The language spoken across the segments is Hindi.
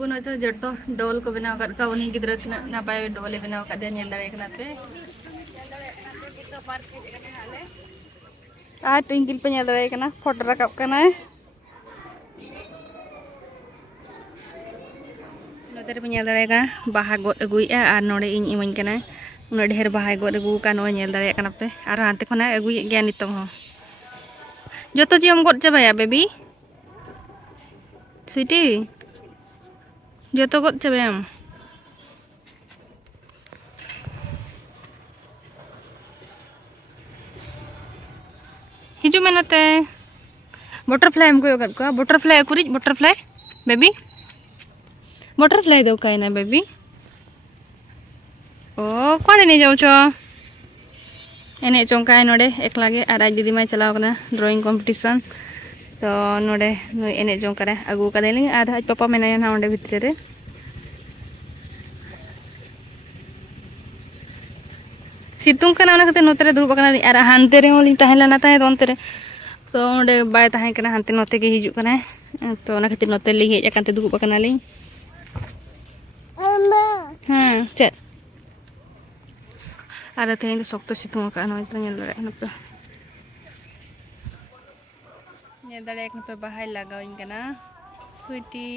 नुकु नोचो जटो डोल को बनाव कर का उनी गिद्रा तना नापाय डोले बनाव का दे नेल दारे कना पे आ ट्विंकल पे नेल दारे कना फोटो रकाब कना नोदर पे नेल दारे कना बाहा गोद अगुइया आर नोडे इन इमन कना उना ढेर बाहा गोद अगु का नो नेल दारे कना पे आर हांते खना अगुइ गया नितों हो जतो जियम गोद चाबाया बेबी स्वीटी जतो गोद चाबायाम हिजु मेनते बटरफ्लाई हमको योगत को बटरफ्लाई कुरिज बटरफ्लाई बेबी बटरफ्लाई दो काई ना बेबी ओ कोने ने जाउ छो एने चोंकाय नोडे एकला गे आर आज दीदी माय चलाव कना ड्राइंग कंपटीशन तो नोडे एने चोंकारे अगु कदेली आर आज पापा मेनाया ना ओंडे भितरे रे सितुंग कना ना खते नोते रे दुरुब कना आर हानते रे होली ताहेला ना ताहे दोनते रे तो ओंडे बाय ताहे कना हानते नोते के हिजु कना तो ना खते नोते ली हेज अकानते दुरुब कना ली हां चल आर तेन सख्त सितुंग का नो इतना नेल दारे नपे नेल दारे एक नपे बाहाय लगाविन कना स्वीटी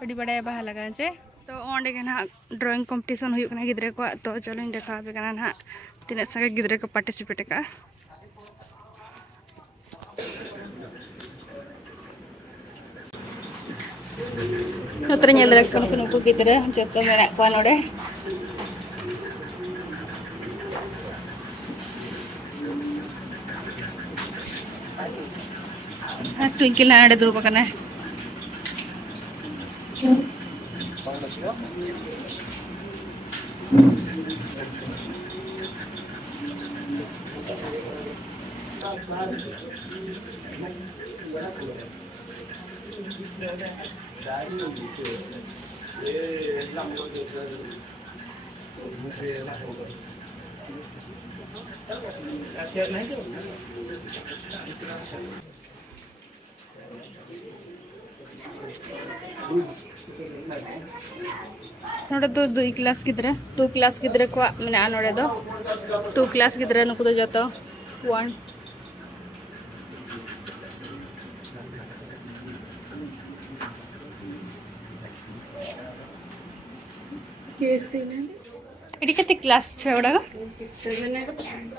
बड़ी बड़ा बाहा लगा जे तो ओंडे के ना ड्राइंग कंपटीशन हुई कना गिद्रे को तो चलो इन देखा पे कना ना तिना संगे गिद्रे को पार्टिसिपेट का नोतरे नेल दारे कन नुकु गिद्रे जतो मेना को नोडे ट्विंकल आड़े दुरुब कना नोडे दो 2 क्लास गिद्रे 2 क्लास गिद्रे को मेना नोडे दो 2 क्लास गिद्रे नुकु दो जतो 1 एटी कते क्लास छ ओडा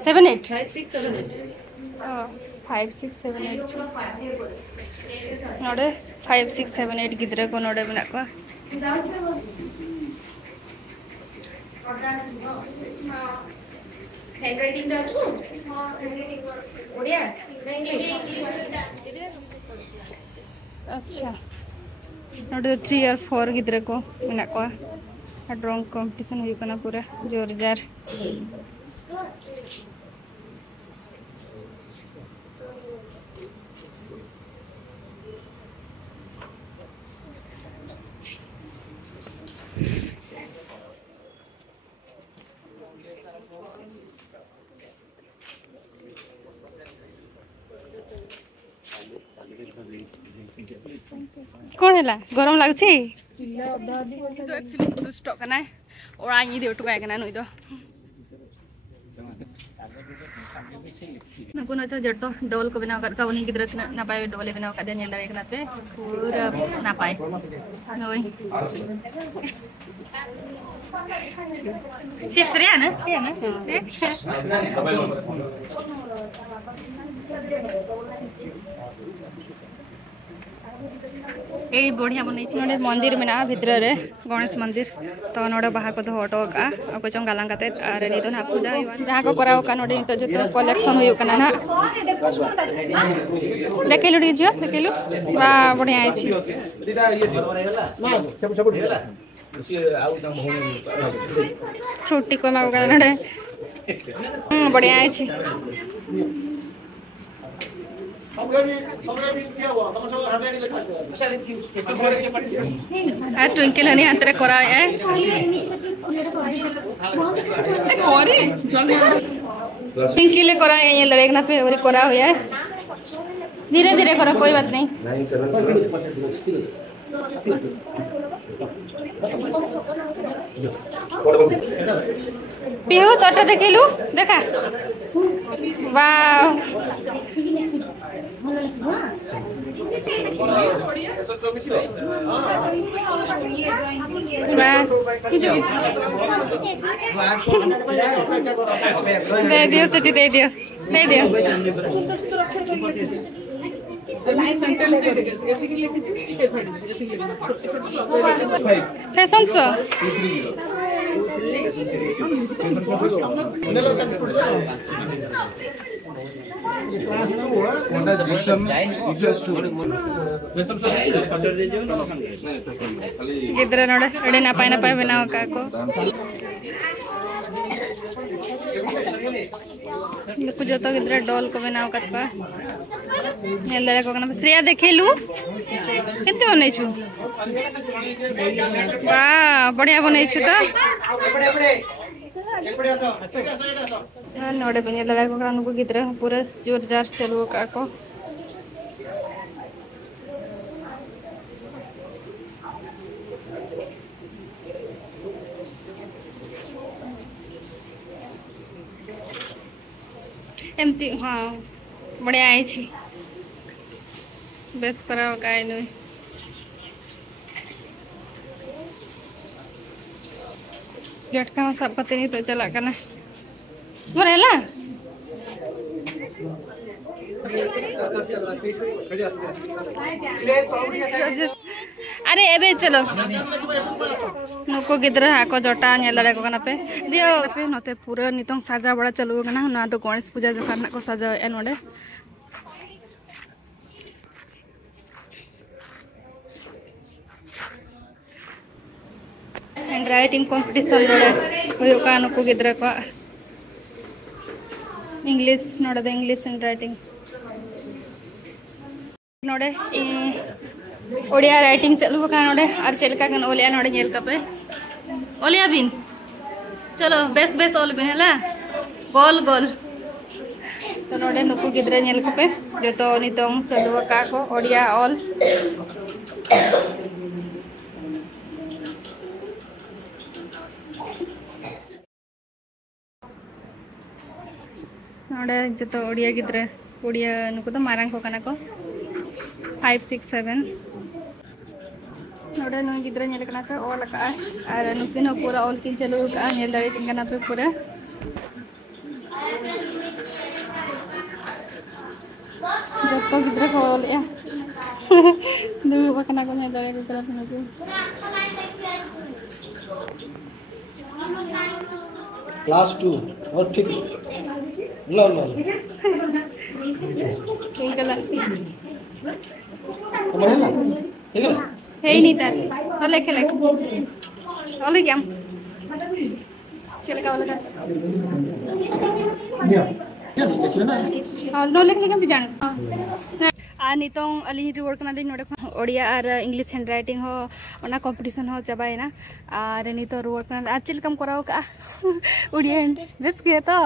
7 8 5 6 7 8 5 6 7 8 नोडे 5 6 7 8 गिद्रे को नोडे मेना को हैंडराइटिंग दाछु ओडिया इंग्लिश अच्छा नोडे 3 और 4 गिद्रे को मेना को ड्राइंग कंपटीशन हुई कना पूरा जोरदार कौन है गरम लगुच तो एक्चुअली दुष्ट कना और आई दे उठुका कना नुई दो नुकु नोचो जटो डोल को बनाव कर का उनी गिद्रा तना नापाय डोले बनाव का दे नेल दारे कना पे पूरा नापाय नोई श्रेया ना ए बढ़िया बनै छी नोडे मंदिर में ना भितर रे गणेश मंदिर तो नोडे बाहा को तो ऑटो का को चंग गालांग काते आरे नि तो ना पूजा जहां को कराओ का नोडे तो जत कलेक्शन होय कना ना देखेलु डी जियो देखेलु बा बढ़िया अछि छुट्टी को मा को नोडे बढ़िया अछि ट्विंकल हनी हाथ करा ट्विंकल करा ये लड़ेगा पे और करा हुआ है धीरे धीरे करो कोई बात नहीं पिहू तोटा देखिलु देखा वाव बस दे दियो छुट्टी दे दियो फैशन शो गिद्रा नोड़े अड़े नपाय नपाय बनाव का को नुकु जो तो गिद्रा डॉल को बनाव का नेल को कना श्रेया देखेलु केते बनै छु वाह बढ़िया बनै छु तो नोड़े पे नेल को कना नुकु गिद्रा पूरा जोरदार चलु का को एमती हाँ बढ़िया आई छी बेस कराओ गाय नु गेट का सब पते नहीं तो चला करना बोरेला अरे एबे चलो नुको गिद्रा हाको जटा नेलड़े को कना पे दियो पे नते पूरा नितंग साजा बड़ा चलु कना ना तो गणेश पूजा जो करना को साजा ए नोडे हैंड राइटिंग कंपटीशन नोडे होयो का नुको गिद्रा को इंग्लिश नोडे इंग्लिश हैंड राइटिंग नोडे ओडिया राइटिंग चलू का नोडे और चलका कन ओलिया नोडे नेल कपे ओलिया बिन चलो बेस बेस ओल बिन हला गोल गोल तो नोडे नुकु गिद्रा नेल कपे जतो नितोंग चलू का को ओडिया ओल नोडे जतो ओडिया गिद्रा ओडिया नुकु तो मारांग को कना को 5 6 7 नोडे नु गिद्रा नेल कना पे ओल का और नुकिन पूरा ओल किन चलू का नेल दाड़ी तिन कना पे पूरा जत्तो गिद्रा को ओल या दुबी बकना को नेल दाड़ी को करा पे नुकु क्लास 2 और ठीक लो लो किंगला तुम्हारे ना ठीक है हे नहीं तार ओले खेले ओले क्या खेले का ओले का क्या देखिए ना हां नो लेख लेके भी जान आ नितों अली रिवॉर्ड कना दिन नोडे ओडिया और इंग्लिश हैंड राइटिंग हो ओना कंपटीशन हो चबायना और नितो रिवॉर्ड कना आज चिलकम कराओ का ओडिया बेस के तो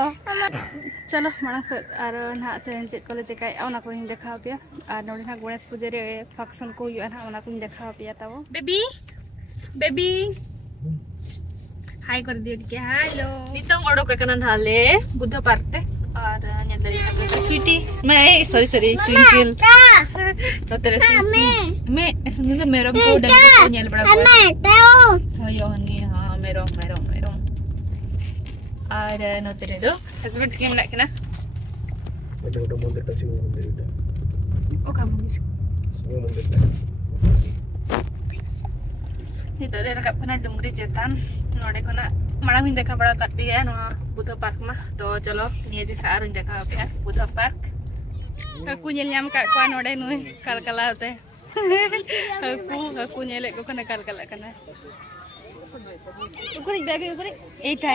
चलो माना से और ना चैलेंज चेक कॉलेज का ओना को हिं देखा पिया और नोडे ना गणेश पूजा रे फंक्शन को हुआ ना ओना को देखा पिया तब बेबी बेबी हाय कर दियो क्या हेलो नितों ओडो का कना ढाले बुद्ध पार्क और स्वीटी मैं सॉरी सॉरी ट्विंकल तो तेरे मैं तो मेरा को डल को नेल बड़ा को यो हनी हां मेरो और न तेरे दो हस्बैंड केम लाइक ना बेटा मंदिर का शिव मंदिर ओ काम शिव मंदिर ni to der kap kana dungri chetan node kona marang hin dekha bada kat piya no Buddha Park mah to chalo ni je kha arun dekha piya Buddha Park aku nyel nyam ka kwa node nui kal kala te aku nyele ko kana kal kala kana ukuri baby ukuri eta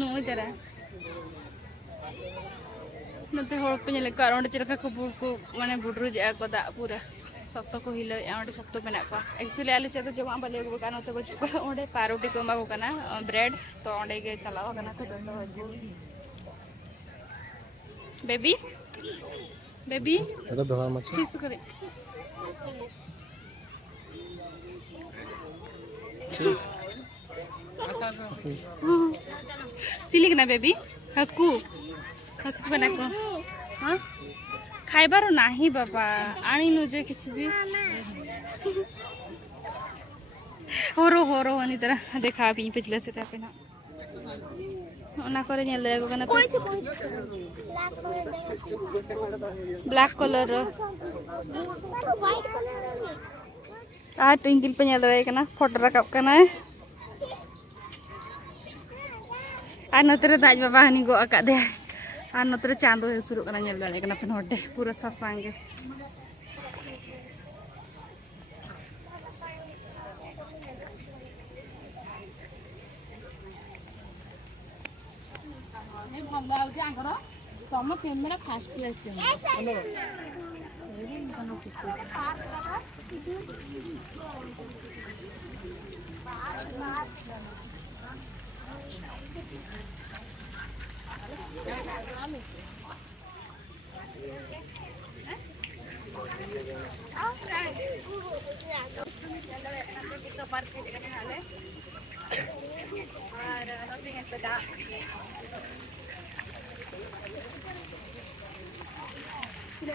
no idara नते होड़ पे नेले का रोंड चिरका को बुड़ को माने बुडरु जा को दा पूरा सप्त को हिला आंडे सप्त मेना को एक्चुअली आले चेतो जमा बाले को कानो तो बचु ओंडे पारोटी को मागो कना ब्रेड तो ओंडे के चलाओ कना तो दो बेबी बेबी এটা ধোয়া মাছ किस करे चिली कना बेबी हकू हकू कना को हां खाइबार नाही बाबा आनी नुजे किछि भी होरो होरो अनि तरह देखा भी पिछले से पे ना ओना करे नेल देखो कना पे ब्लैक कलर आ ट्विंकल पे नेल दे कना फोटो रकाब कना आ नतरे दाज बाबा हनी गो अका दे आ नतरे चांदो हेसुरु कना नेल दे कना पे नोडे पूरा ससांगे तम camera fast place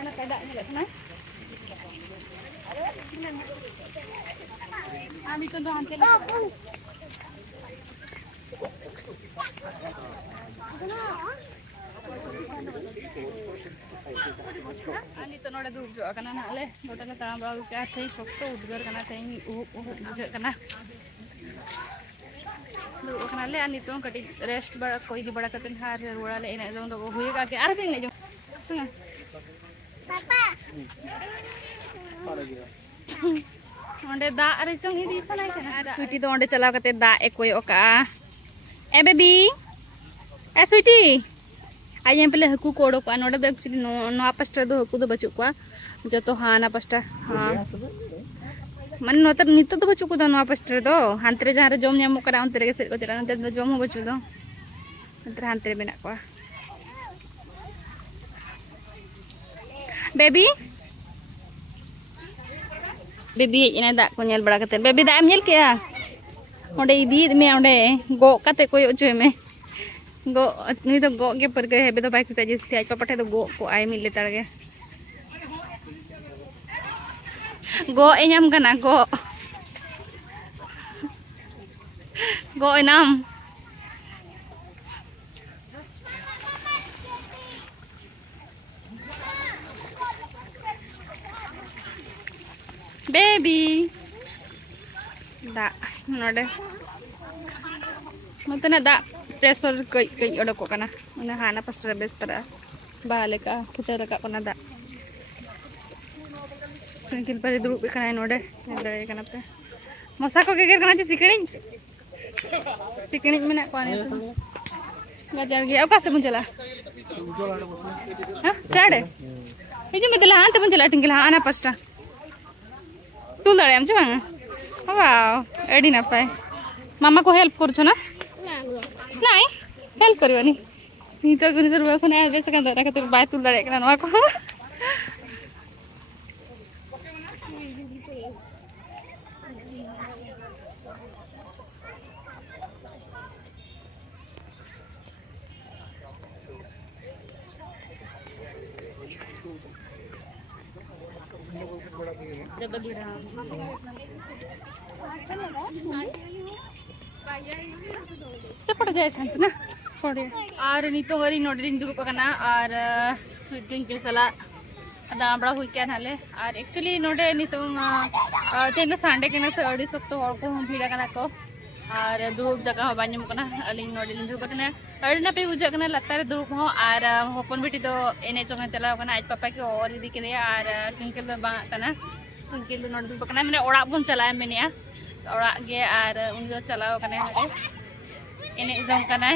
anak ada ni kat sana. Ani tu dah hantar. Ani tu nora duduk jo kana nak le. Bodoh nak taram baru ke atas sokto udgar kana tadi duduk kana. Duduk kana le ani tu kati rest bara koi di bara katin har roda le ina jom tu hui ka ke arah ni jom. Papa. Onde da are chong idi sanai kana. Sweetie do onde chalaw kate da e koi oka. Baby. Sweetie. Ayam pele haku kodo ko anoda do actually no pasta do haku do bachu ko. Joto hana pasta. Ha. Man notar nito do bachu ko do no pasta do. Hantre jahare jom nyamu kara ontere ke set ko jara nante do jom ho bachu do. Hantre hantre menak ko. Baby. Baby ina dak ko nyel bada kate. Baby da am nyel kya? Onde idi me onde go kate koy ojoy me. Go ni to go ke par ke hebe to bike chaji thai papate to go ko ai mil letar ge. Go enyam kana go. Go enam. Baby. Da node. Mutana da pressure kai odo ko kana. Una hana pastra bestara. Bahale ka putar ka kana da. Twinkle pare duru pe kana node. Ndare kana pe. Mosa ko geger kana chi sikini. Sikini mena ko ane. Gajar ge au ka se munjala. Ha? Sade. Ije me dula ante munjala tinggal hana pastra. तू लड़े हम चुवांगा वाव एडी ना पाए मामा को हेल्प कर छो ना नहीं हेल्प करियो नी तो गुनी तो रुआ को ना बेस का दरा के बाय तू लड़े कना नवा को सेपट जाए था ना पड़े और नितो गरी नोडिंग दुरु कना और स्वीटिंग के सला दाम बड़ा हुई क्या नाले और एक्चुअली नोडे नितो तेन संडे के ना से अड़ी सकतो हर को भीड़ा कना को और दुरुप जगह हो बानिम कना अलिंग नोडिंग दुरु कना अड़ी ना पे बुझा कना लतारे दुरुप हो और होपन बेटी तो एने चंगा चला कना आज पापा के और इदी के और ट्विंकल दो बा कना ट्विंकल दो नोड दुरु कना मैंने ओड़ा बुन चलाए मैंने ओड़ा गे और उन जो चलाओ कना हरे एने जम कना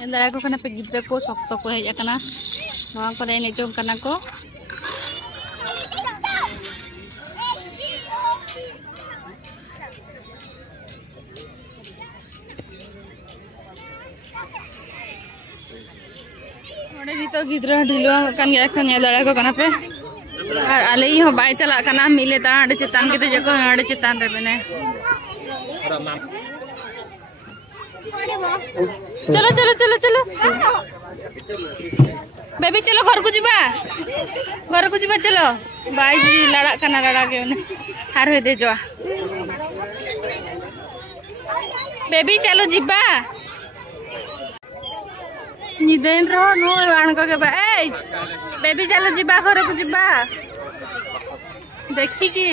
लड़ा को कना पे गिद्रा को सख्तो को हेज कना नवा को एने जम कना को ओडे भी तो गिद्रा ढिलो कन या लड़ा को कना पे और आले ही हो बाय चला करना मिले ता आड़े चितान के जगह आड़े चितान रे बने चलो चलो चलो चलो बेबी चलो घर को जीवा चलो बाय जी लड़ा करना लड़ा के उन्हें हार हुए दे जो बेबी चलो जीवा निदेन रहो नो आन को के बाय बेबी चलो जीवा घर को जीवा देखी कि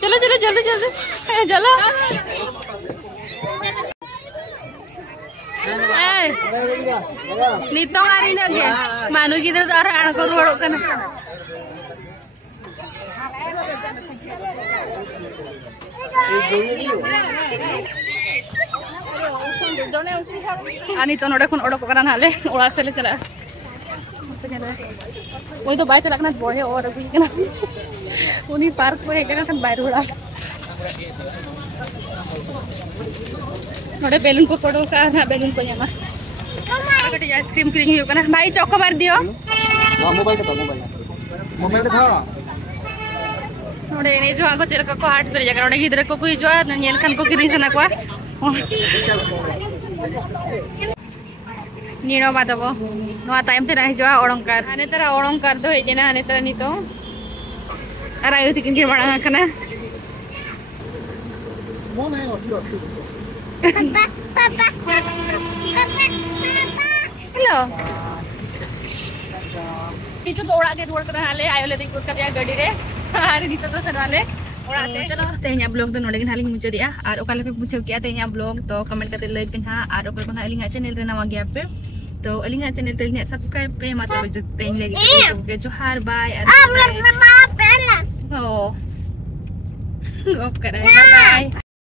चलो चलो जल्दी जल्दी चलो नितो hari lagi manu gitu tuh orang anak ruwet kan ani to node kon odok kana hale ola sele chala uni to bai chala kana bohe or agui kana uni park ko hegena kan bayar ola नोड़े बेलून को पड़ो का ना बेलून को यमा कटे आइसक्रीम क्रीम हो कना भाई चॉकोबार दियो मोबाइल था नोड़े ने जो आगो चलका को हाट पे जगह नोड़े गिदरे को कोई जो नेल खान को किरिन सना को नीड़ो बादबो नोआ टाइम ते नाही जो ओडंकार आने तरा ओडंकार दो हेजेना आने तरा नितो अरायो तिकिन गिर बड़ा कना hello itu tuh orang kedua kena hale ayo le ikut ke dia gadi re hari itu tuh senale orang te chalo tehnya blog tuh nodegin haling muncul dia ar okale pe puchau kia tehnya blog to comment kate lay pin ha ar okale kona alinga channel re nama gya pe to alinga channel te lihat subscribe pe mata baju teh lagi gitu ke johar bye oh off kara bye bye